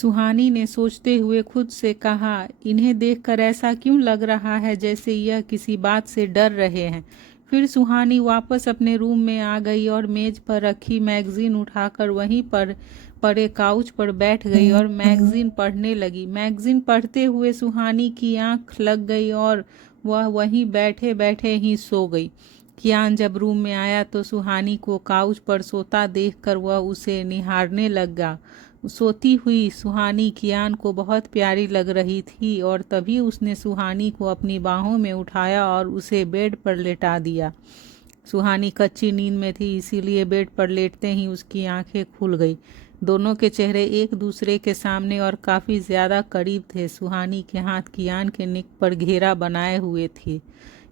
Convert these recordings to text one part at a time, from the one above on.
सुहानी ने सोचते हुए खुद से कहा, इन्हें देखकर ऐसा क्यों लग रहा है जैसे यह किसी बात से डर रहे हैं। फिर सुहानी वापस अपने रूम में आ गई और मेज पर रखी मैगजीन उठाकर वहीं पर पड़े काउच पर बैठ गई और मैगजीन पढ़ने लगी। मैगजीन पढ़ते हुए सुहानी की आंख लग गई और वह वहीं बैठे बैठे ही सो गई। कियान जब रूम में आया तो सुहानी को काउच पर सोता देखकर वह उसे निहारने लगा। सोती हुई सुहानी कियान को बहुत प्यारी लग रही थी और तभी उसने सुहानी को अपनी बाहों में उठाया और उसे बेड पर लेटा दिया। सुहानी कच्ची नींद में थी, इसीलिए बेड पर लेटते ही उसकी आंखें खुल गई। दोनों के चेहरे एक दूसरे के सामने और काफ़ी ज़्यादा करीब थे। सुहानी के हाथ कियान के नेक पर घेरा बनाए हुए थे।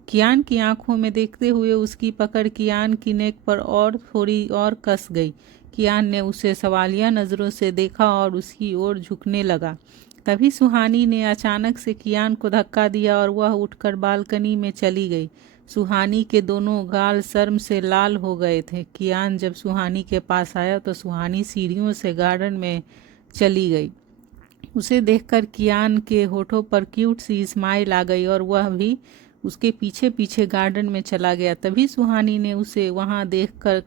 कियान की आंखों में देखते हुए उसकी पकड़ कियान की नेक पर और थोड़ी और कस गई। कियान ने उसे सवालिया नज़रों से देखा और उसकी ओर झुकने लगा। तभी सुहानी ने अचानक से कियान को धक्का दिया और वह उठकर बालकनी में चली गई। सुहानी के दोनों गाल शर्म से लाल हो गए थे। कियान जब सुहानी के पास आया तो सुहानी सीढ़ियों से गार्डन में चली गई। उसे देखकर कियान के होठों पर क्यूट सी स्माइल आ गई और वह भी उसके पीछे पीछे गार्डन में चला गया। तभी सुहानी ने उसे वहां देखकर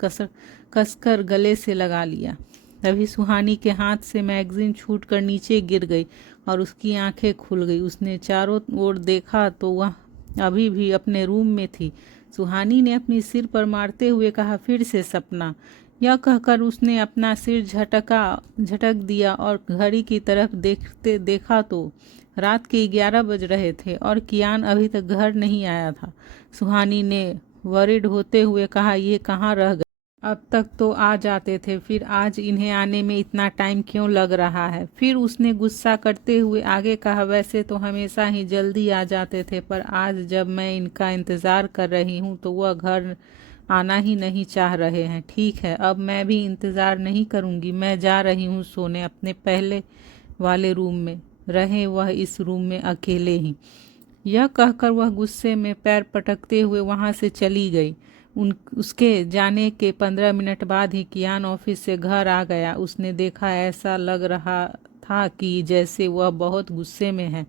कसकर गले से लगा लिया। तभी सुहानी के हाथ से मैगजीन छूटकर नीचे गिर गई और उसकी आंखें खुल गई। उसने चारों ओर देखा तो वह अभी भी अपने रूम में थी। सुहानी ने अपनी सिर पर मारते हुए कहा, फिर से सपना। यह कहकर उसने अपना सिर झटक दिया और घड़ी की तरफ देखा तो रात के 11 बज रहे थे और कियान अभी तक घर नहीं आया था। सुहानी ने वरिड होते हुए कहा, ये कहाँ रह गए? अब तक तो आ जाते थे, फिर आज इन्हें आने में इतना टाइम क्यों लग रहा है? फिर उसने गुस्सा करते हुए आगे कहा, वैसे तो हमेशा ही जल्दी आ जाते थे, पर आज जब मैं इनका इंतज़ार कर रही हूँ तो वह घर आना ही नहीं चाह रहे हैं। ठीक है, अब मैं भी इंतज़ार नहीं करूँगी, मैं जा रही हूँ सोने अपने पहले वाले रूम में। रहे वह इस रूम में अकेले ही। यह कहकर वह गुस्से में पैर पटकते हुए वहां से चली गई। उसके जाने के 15 मिनट बाद ही कियान ऑफिस से घर आ गया। उसने देखा, ऐसा लग रहा था कि जैसे वह बहुत गुस्से में है।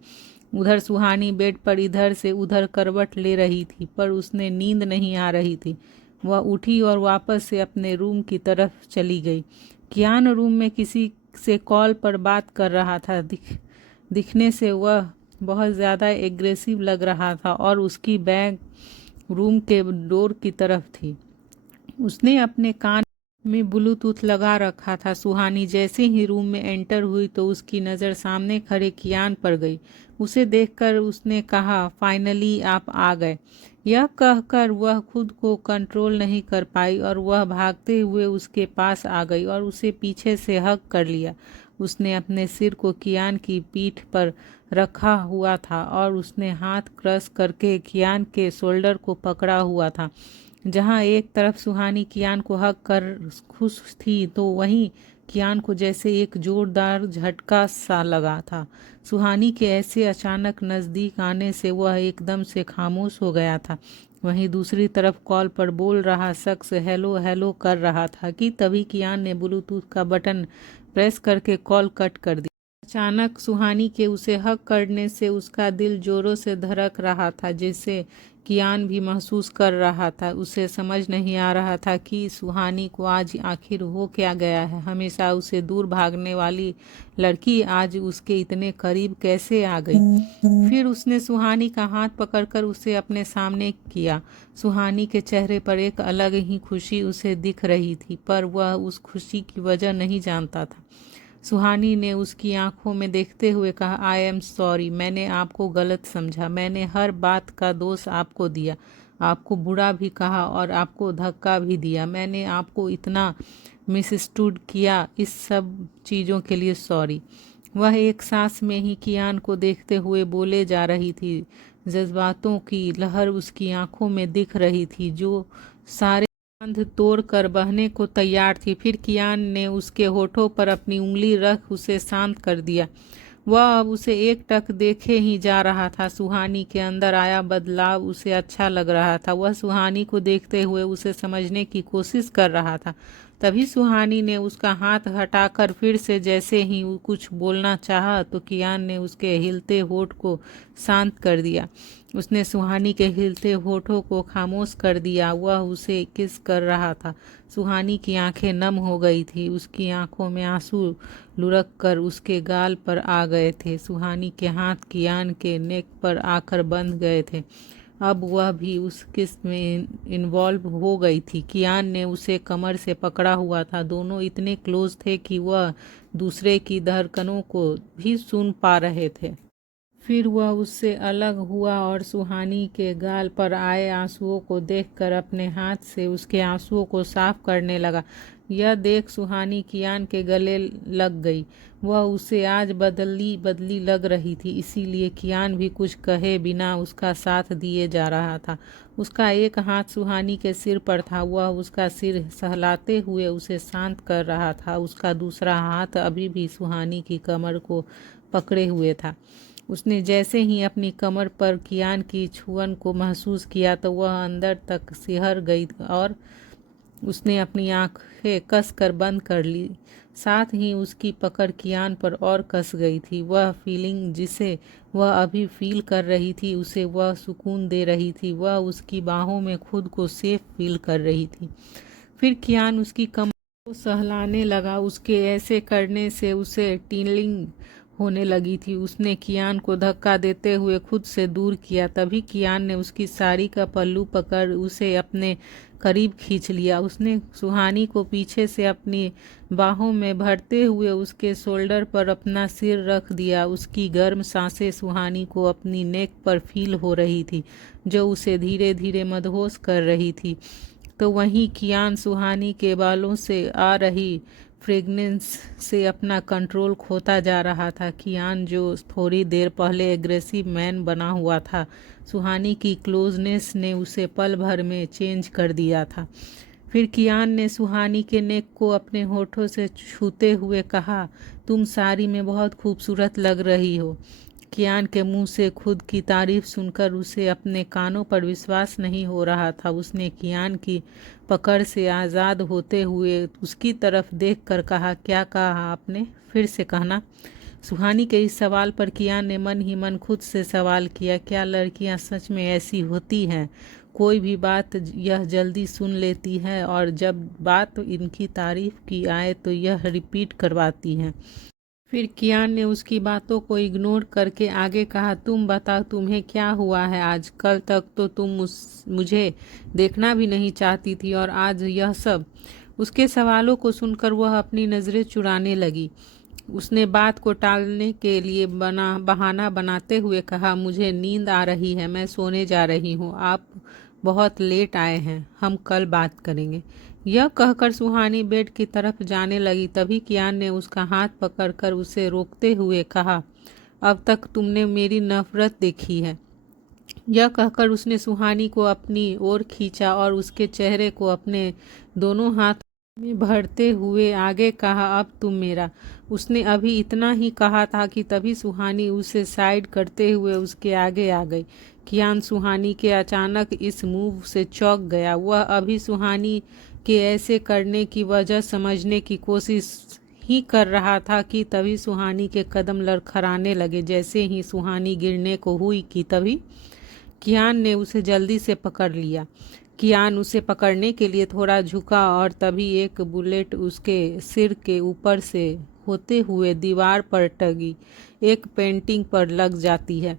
उधर सुहानी बेड पर इधर से उधर करवट ले रही थी, पर उसने नींद नहीं आ रही थी। वह उठी और वापस से अपने रूम की तरफ चली गई। कियान रूम में किसी से कॉल पर बात कर रहा था। दिखने से वह बहुत ज़्यादा एग्रेसिव लग रहा था और उसकी बैग रूम के डोर की तरफ थी। उसने अपने कान में ब्लूटूथ लगा रखा था। सुहानी जैसे ही रूम में एंटर हुई तो उसकी नज़र सामने खड़े कियान पर गई। उसे देखकर उसने कहा, फाइनली आप आ गए। यह कहकर वह खुद को कंट्रोल नहीं कर पाई और वह भागते हुए उसके पास आ गई और उसे पीछे से हग कर लिया। उसने अपने सिर को कियान की पीठ पर रखा हुआ था और उसने हाथ क्रश करके कियान के शोल्डर को पकड़ा हुआ था। जहां एक तरफ सुहानी कियान को हक कर खुश थी तो वहीं कियान को जैसे एक जोरदार झटका सा लगा था। सुहानी के ऐसे अचानक नज़दीक आने से वह एकदम से खामोश हो गया था। वहीं दूसरी तरफ कॉल पर बोल रहा शख्स हेलो हेलो कर रहा था कि तभी कियान ने ब्लूटूथ का बटन प्रेस करके कॉल कट कर दी। अचानक सुहानी के उसे हक करने से उसका दिल जोरों से धड़क रहा था, जिसे कियान भी महसूस कर रहा था। उसे समझ नहीं आ रहा था कि सुहानी को आज आखिर हो क्या गया है। हमेशा उसे दूर भागने वाली लड़की आज उसके इतने करीब कैसे आ गई। फिर उसने सुहानी का हाथ पकड़कर उसे अपने सामने किया। सुहानी के चेहरे पर एक अलग ही खुशी उसे दिख रही थी, पर वह उस खुशी की वजह नहीं जानता था। सुहानी ने उसकी आंखों में देखते हुए कहा, आई एम सॉरी, मैंने आपको गलत समझा। मैंने हर बात का दोष आपको दिया, आपको बुरा भी कहा और आपको धक्का भी दिया। मैंने आपको इतना मिसअंडरस्टूड किया, इस सब चीज़ों के लिए सॉरी। वह एक सांस में ही कियान को देखते हुए बोले जा रही थी। जज्बातों की लहर उसकी आंखों में दिख रही थी जो सारे बांध तोड़ कर बहने को तैयार थी। फिर कियान ने उसके होठों पर अपनी उंगली रख उसे शांत कर दिया। वह अब उसे एकटक देखे ही जा रहा था। सुहानी के अंदर आया बदलाव उसे अच्छा लग रहा था। वह सुहानी को देखते हुए उसे समझने की कोशिश कर रहा था। तभी सुहानी ने उसका हाथ हटाकर फिर से जैसे ही वो कुछ बोलना चाहा तो कियान ने उसके हिलते होठ को शांत कर दिया। उसने सुहानी के हिलते होठों को खामोश कर दिया। वह उसे किस कर रहा था। सुहानी की आंखें नम हो गई थी। उसकी आंखों में आंसू लुढ़क कर उसके गाल पर आ गए थे। सुहानी के हाथ कियान के नेक पर आकर बंध गए थे। अब वह भी उस किस में इन्वॉल्व हो गई थी। कियान ने उसे कमर से पकड़ा हुआ था। दोनों इतने क्लोज थे कि वह दूसरे की धड़कनों को भी सुन पा रहे थे। फिर वह उससे अलग हुआ और सुहानी के गाल पर आए आंसुओं को देखकर अपने हाथ से उसके आंसुओं को साफ करने लगा। यह देख सुहानी कियान के गले लग गई। वह उसे आज बदली बदली लग रही थी, इसीलिए कियान भी कुछ कहे बिना उसका साथ दिए जा रहा था। उसका एक हाथ सुहानी के सिर पर था। वह उसका सिर सहलाते हुए उसे शांत कर रहा था। उसका दूसरा हाथ अभी भी सुहानी की कमर को पकड़े हुए था। उसने जैसे ही अपनी कमर पर कियान की छुअन को महसूस किया तो वह अंदर तक सिहर गई और उसने अपनी आंखें कस कर बंद कर ली। साथ ही उसकी पकड़ कियान पर और कस गई थी। वह फीलिंग जिसे वह अभी फील कर रही थी उसे वह सुकून दे रही थी। वह उसकी बाहों में खुद को सेफ फील कर रही थी। फिर कियान उसकी कमर को सहलाने लगा। उसके ऐसे करने से उसे टिंगलिंग होने लगी थी। उसने कियान को धक्का देते हुए खुद से दूर किया। तभी कियान ने उसकी साड़ी का पल्लू पकड़ उसे अपने करीब खींच लिया। उसने सुहानी को पीछे से अपनी बाहों में भरते हुए उसके शोल्डर पर अपना सिर रख दिया। उसकी गर्म सांसें सुहानी को अपनी नेक पर फील हो रही थी, जो उसे धीरे धीरे मदहोश कर रही थी। तो वहीं कियान सुहानी के बालों से आ रही फ्रेगनेंस से अपना कंट्रोल खोता जा रहा था। कियान जो थोड़ी देर पहले एग्रेसिव मैन बना हुआ था, सुहानी की क्लोजनेस ने उसे पल भर में चेंज कर दिया था। फिर कियान ने सुहानी के नेक को अपने होठों से छूते हुए कहा, तुम साड़ी में बहुत खूबसूरत लग रही हो। कियान के मुंह से खुद की तारीफ सुनकर उसे अपने कानों पर विश्वास नहीं हो रहा था। उसने कियान की पकड़ से आज़ाद होते हुए उसकी तरफ देखकर कहा, क्या कहा आपने? फिर से कहना। सुहानी के इस सवाल पर कियान ने मन ही मन खुद से सवाल किया, क्या लड़कियां सच में ऐसी होती हैं? कोई भी बात यह जल्दी सुन लेती है और जब बात इनकी तारीफ की आए तो यह रिपीट करवाती हैं। फिर कियान ने उसकी बातों को इग्नोर करके आगे कहा, तुम बताओ तुम्हें क्या हुआ है आज? कल तक तो तुम मुझे देखना भी नहीं चाहती थी और आज यह सब। उसके सवालों को सुनकर वह अपनी नज़रें चुराने लगी। उसने बात को टालने के लिए बहाना बनाते हुए कहा, मुझे नींद आ रही है, मैं सोने जा रही हूँ। आप बहुत लेट आए हैं, हम कल बात करेंगे। यह कहकर सुहानी बेड की तरफ जाने लगी। तभी कियान ने उसका हाथ पकड़कर उसे रोकते हुए कहा, अब तक तुमने मेरी नफरत देखी है। यह कहकर उसने सुहानी को अपनी ओर खींचा और उसके चेहरे को अपने दोनों हाथ में भरते हुए आगे कहा, अब तुम मेरा। उसने अभी इतना ही कहा था कि तभी सुहानी उसे साइड करते हुए उसके आगे आ गई। कियान सुहानी के अचानक इस मूव से चौंक गया। वह अभी सुहानी के ऐसे करने की वजह समझने की कोशिश ही कर रहा था कि तभी सुहानी के कदम लड़खड़ाने लगे। जैसे ही सुहानी गिरने को हुई कि तभी कियान ने उसे जल्दी से पकड़ लिया। कियान उसे पकड़ने के लिए थोड़ा झुका और तभी एक बुलेट उसके सिर के ऊपर से होते हुए दीवार पर टंगी एक पेंटिंग पर लग जाती है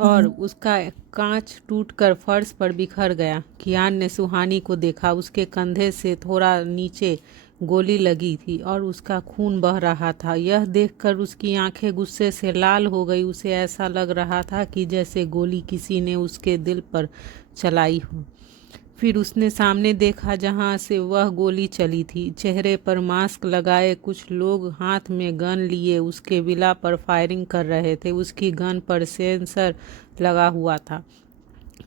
और उसका कांच टूटकर फर्श पर बिखर गया। कियान ने सुहानी को देखा। उसके कंधे से थोड़ा नीचे गोली लगी थी और उसका खून बह रहा था। यह देखकर उसकी आंखें गुस्से से लाल हो गई। उसे ऐसा लग रहा था कि जैसे गोली किसी ने उसके दिल पर चलाई हो। फिर उसने सामने देखा जहां से वह गोली चली थी। चेहरे पर मास्क लगाए कुछ लोग हाथ में गन लिए उसके विला पर फायरिंग कर रहे थे। उसकी गन पर सेंसर लगा हुआ था।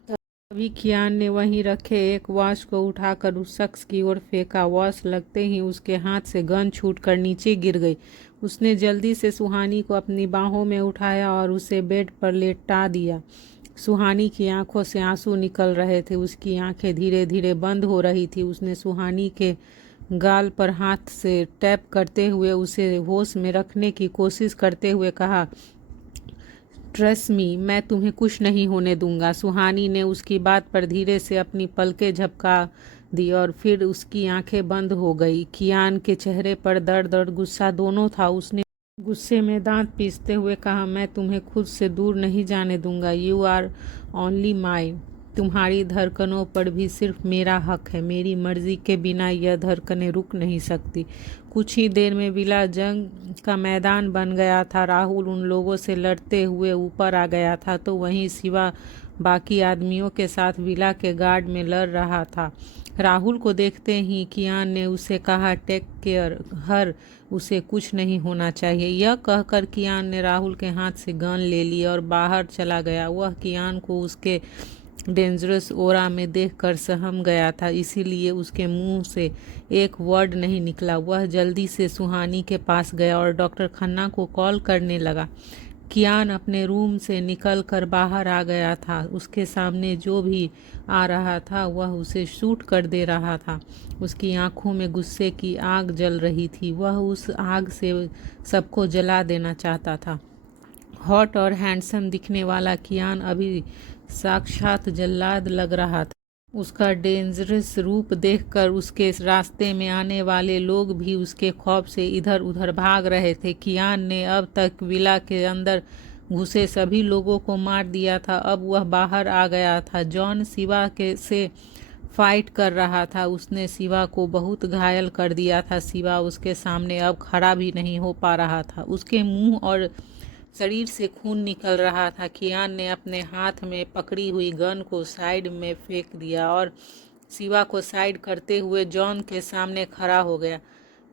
तभी कियान ने वहीं रखे एक वॉच को उठाकर उस शख्स की ओर फेंका। वॉच लगते ही उसके हाथ से गन छूटकर नीचे गिर गई। उसने जल्दी से सुहानी को अपनी बाहों में उठाया और उसे बेड पर लेटा दिया। सुहानी की आंखों से आंसू निकल रहे थे। उसकी आंखें धीरे धीरे बंद हो रही थी। उसने सुहानी के गाल पर हाथ से टैप करते हुए उसे होश में रखने की कोशिश करते हुए कहा, ट्रस्ट मी, मैं तुम्हें कुछ नहीं होने दूंगा। सुहानी ने उसकी बात पर धीरे से अपनी पलकें झपका दी और फिर उसकी आंखें बंद हो गई। कियान के चेहरे पर दर्द और गुस्सा दोनों था। उसने गुस्से में दांत पीसते हुए कहा, मैं तुम्हें खुद से दूर नहीं जाने दूंगा। You are only my. तुम्हारी धड़कनों पर भी सिर्फ मेरा हक है। मेरी मर्जी के बिना यह धड़कनें रुक नहीं सकती। कुछ ही देर में विला जंग का मैदान बन गया था। राहुल उन लोगों से लड़ते हुए ऊपर आ गया था तो वहीं शिवा बाकी आदमियों के साथ विला के गार्ड में लड़ रहा था। राहुल को देखते ही कियान ने उसे कहा, टेक केयर हर, उसे कुछ नहीं होना चाहिए। यह कहकर कियान ने राहुल के हाथ से गन ले ली और बाहर चला गया। वह कियान को उसके डेंजरस ओरा में देखकर सहम गया था, इसीलिए उसके मुंह से एक वर्ड नहीं निकला। वह जल्दी से सुहानी के पास गया और डॉक्टर खन्ना को कॉल करने लगा। कियान अपने रूम से निकलकर बाहर आ गया था। उसके सामने जो भी आ रहा था वह उसे शूट कर दे रहा था। उसकी आंखों में गुस्से की आग जल रही थी। वह उस आग से सबको जला देना चाहता था। हॉट और हैंडसम दिखने वाला कियान अभी साक्षात जल्लाद लग रहा था। उसका डेंजरस रूप देखकर उसके रास्ते में आने वाले लोग भी उसके खौफ से इधर उधर भाग रहे थे। कियान ने अब तक विला के अंदर घुसे सभी लोगों को मार दिया था। अब वह बाहर आ गया था। जॉन शिवा के से फाइट कर रहा था। उसने शिवा को बहुत घायल कर दिया था। शिवा उसके सामने अब खड़ा भी नहीं हो पा रहा था। उसके मुंह और शरीर से खून निकल रहा था। कियान ने अपने हाथ में पकड़ी हुई गन को साइड में फेंक दिया और शिवा को साइड करते हुए जॉन के सामने खड़ा हो गया।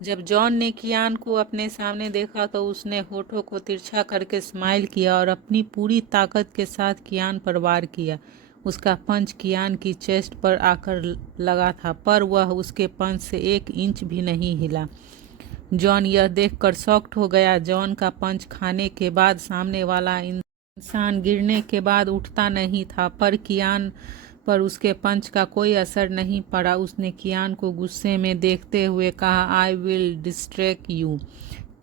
जब जॉन ने कियान को अपने सामने देखा तो उसने होठों को तिरछा करके स्माइल किया और अपनी पूरी ताकत के साथ कियान पर वार किया। उसका पंच कियान की चेस्ट पर आकर लगा था, पर वह उसके पंच से 1 इंच भी नहीं हिला। जॉन यह देखकर शॉक्ड हो गया। जॉन का पंच खाने के बाद सामने वाला इंसान गिरने के बाद उठता नहीं था, पर कियान पर उसके पंच का कोई असर नहीं पड़ा। उसने कियान को गुस्से में देखते हुए कहा, आई विल डिस्ट्रैक्ट यू।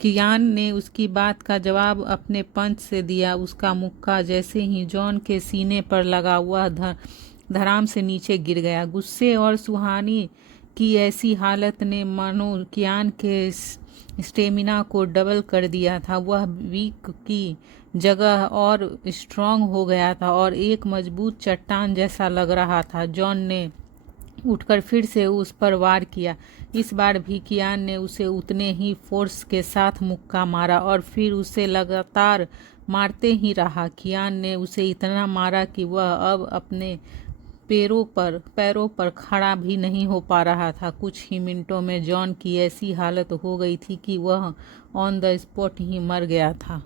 कियान ने उसकी बात का जवाब अपने पंच से दिया। उसका मुक्का जैसे ही जॉन के सीने पर लगा, वह धड़ाम से नीचे गिर गया। गुस्से और सुहानी की ऐसी हालत ने मानो कियान के स्टेमिना को डबल कर दिया था। वह वीक की जगह और स्ट्रांग हो गया था और एक मजबूत चट्टान जैसा लग रहा था। जॉन ने उठकर फिर से उस पर वार किया। इस बार भी कियान ने उसे उतने ही फोर्स के साथ मुक्का मारा और फिर उसे लगातार मारते ही रहा। कियान ने उसे इतना मारा कि वह अब अपने पैरों पर खड़ा भी नहीं हो पा रहा था। कुछ ही मिनटों में जॉन की ऐसी हालत हो गई थी कि वह ऑन द स्पॉट ही मर गया था।